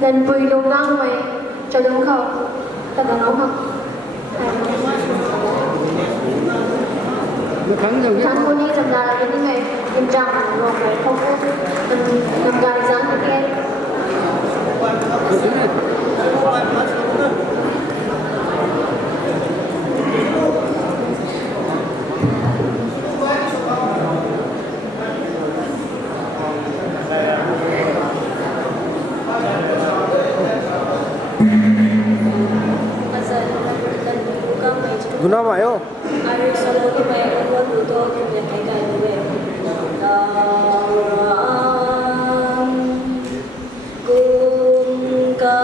Nên vui đâu ngang mày cho đúng không? Ta có nói không? Tháng cô đi làm ra là những ngày em trang rồi không có làm ra dáng như em. Guna mayo. Ari solo que me hago bruto que me caiga el bebé. Kum ka